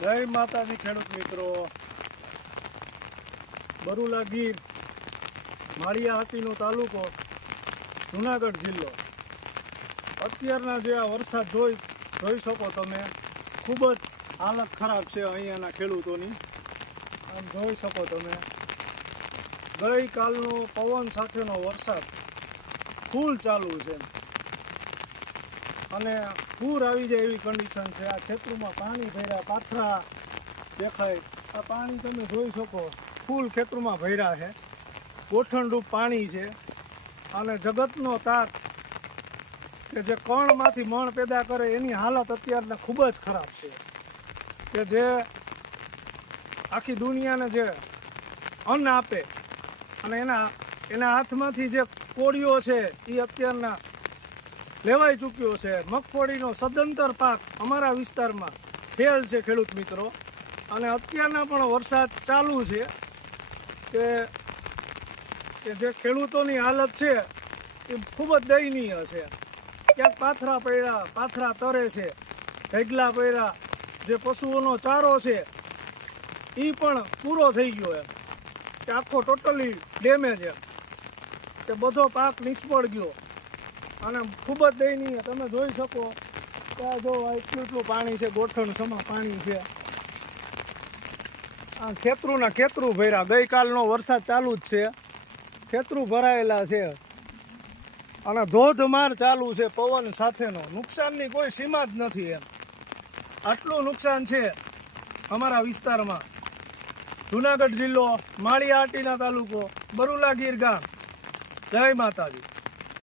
જય માતાજી ખેડૂત મિત્રો. બરુલા ગીર, માળિયા હાટીનો તાલુકો, જુનાગઢ જિલ્લો. અત્યારના જે આ વરસાદ જોઈ જોઈ શકો તમે, ખૂબ જ હાલત ખરાબ છે અહીંયાના ખેડૂતોની. આમ જોઈ શકો તમે. ગઈકાલનો પવન સાથેનો વરસાદ ફૂલ ચાલુ છે. અને પૂર આવી જાય એવી કન્ડિશન છે. આ ખેતરોમાં પાણી ભર્યા, પાથરા દેખાય. આ પાણી તમે જોઈ શકો, ફૂલ ખેતરોમાં ભર્યા છે. ગોઠણરૂપ પાણી છે. અને જગતનો તાત કે જે કણમાંથી મણ પેદા કરે એની હાલત અત્યારના ખૂબ જ ખરાબ છે. કે જે આખી દુનિયાને જે અન્ન આપે અને એના એના હાથમાંથી જે કોળીઓ છે એ અત્યારના લેવાઈ ચૂક્યો છે. મગફળીનો સદંતર પાક અમારા વિસ્તારમાં ફેલ છે ખેડૂત મિત્રો. અને અત્યારના પણ વરસાદ ચાલુ છે કે કે જે ખેડૂતોની હાલત છે એ ખૂબ જ દયનીય છે. ક્યાંક પાથરા પડ્યા, પાથરા તરે છે ભેગલા પડ્યા, જે પશુઓનો ચારો છે એ પણ પૂરો થઈ ગયો એમ. કે આખો ટોટલી ડેમેજ એમ. કે બધો પાક નિષ્ફળ ગયો. અને ખૂબ જ દયનીય. તમે જોઈ શકો કે જો એટલું પાણી છે ગોઠણ સમા પાણી છે. આ ખેતરુંના ખેતરું ભર્યા. ગઈકાલનો વરસાદ ચાલુ જ છે. ખેતરું ભરાયેલા છે. અને ધોધમાર ચાલુ છે પવન સાથેનો. નુકસાનની કોઈ સીમા જ નથી એમ. આટલું નુકસાન છે અમારા વિસ્તારમાં. જુનાગઢ જિલ્લો, માળિયા આટીના તાલુકો, બરુલા ગીર ગામ. જય માતાજી.